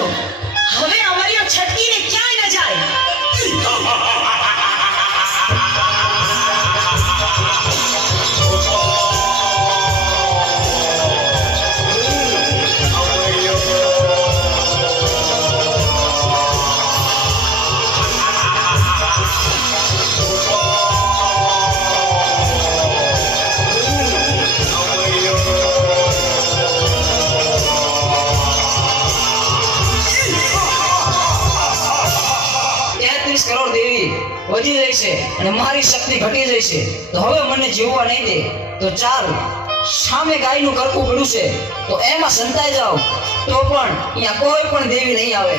ચાલો હવે અમારી છટકીને ક્યાંય ન જાય. વધી જાય છે અને મારી શક્તિ ઘટી જાય છે. તો હવે મને જીવવા નહીં દે તો ચાલ સામે ગાયનું કરવું પડ્યું છે તો એમાં સંતાઈ જાવ તો પણ અહીંયા કોઈ પણ દેવી નહીં આવે.